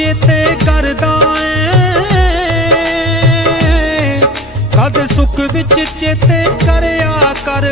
ਚੇਤੇ ਕਰਦਾ ਏ ਕਦ ਸੁੱਖ ਵਿੱਚ ਚੇਤੇ ਕਰਿਆ ਕਰ।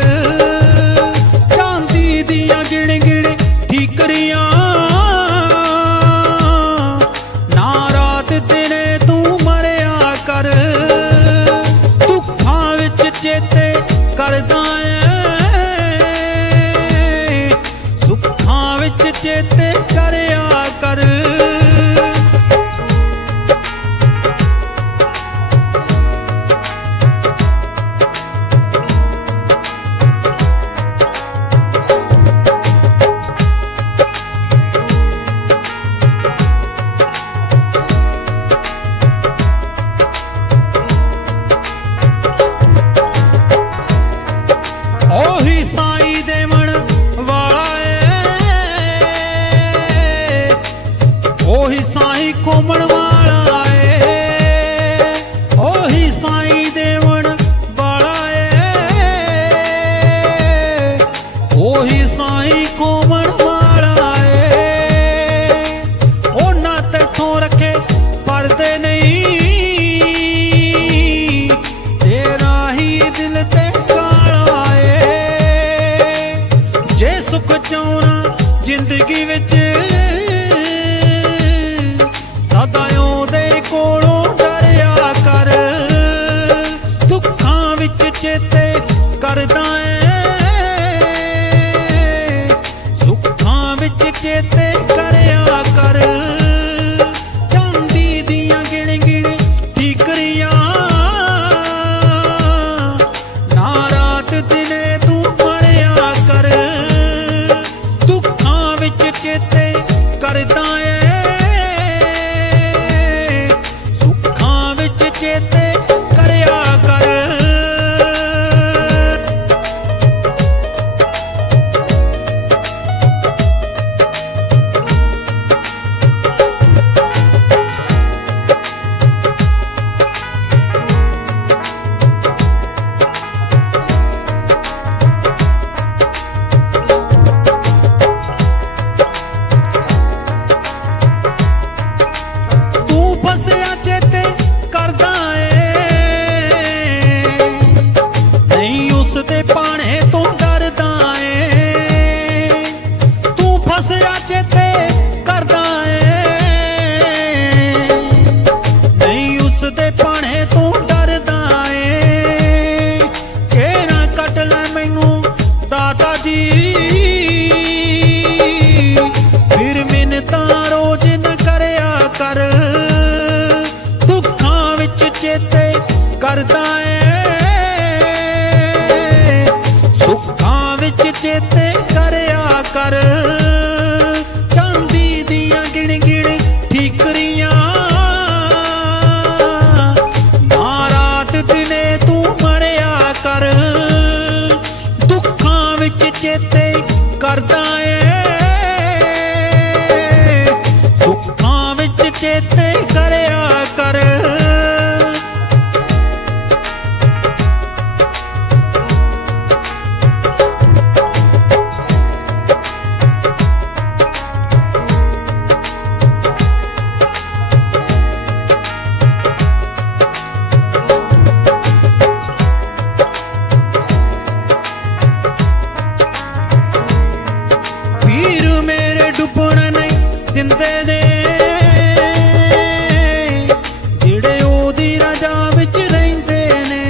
ਜਿਹੜੇ ਉਹਦੀ ਰਜਾ ਵਿੱਚ ਰਹਿੰਦੇ ਨੇ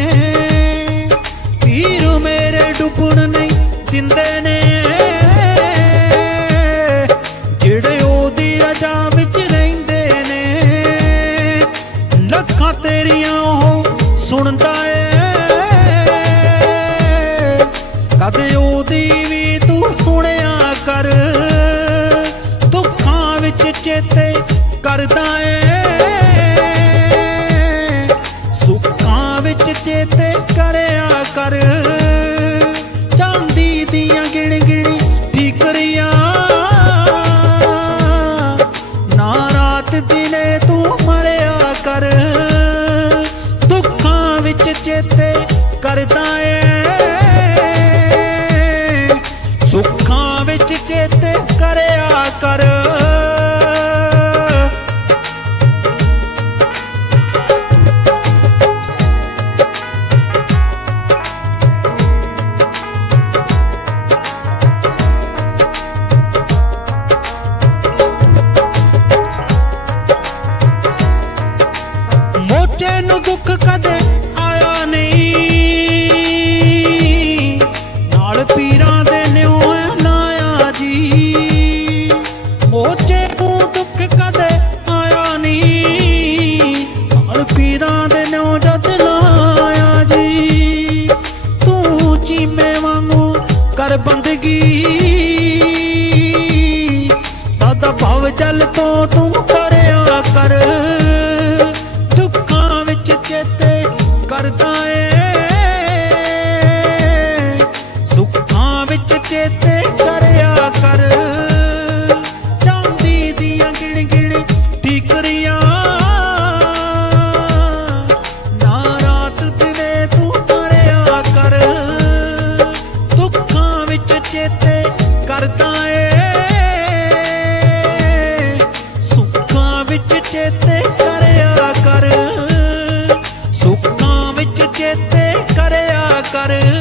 ਪੀਰ ਮੇਰੇ ਡੁੱਬਣ ਨਹੀਂ ਦਿੰਦੇ। ਚੇਤੇ ਕਰਦਾ ਏ। ਸੁੱਖਾਂ ਵਿੱਚ ਚੇਤੇ ਕਰਿਆ ਕਰ। ਦੁੱਖ ਕਦ ਮੋਚੇ ਤੂੰ ਦੁੱਖ ਕਦੇ ਆਇਆ ਨਹੀਂ। ਨਾਲ ਪੀਰਾਂ ਦੇ ਨਿਉ ਜਦ ਲਾਇਆ ਜੀ। ਤੂੰ ਚੀਮੇ ਵਾਂਗੂ ਕਰ ਬੰਦਗੀ। ਸਾਦਾ ਭਾਵ ਚੱਲ ਤੋਂ ਤੂੰ ਕਰਿਆ ਕਰ। ਦੁੱਖਾਂ ਵਿੱਚ ਚੇਤੇ ਕਰਦਾ ਏ। ਸੁੱਖਾਂ ਵਿੱਚ ਚੇਤੇ ਕਰਿਆ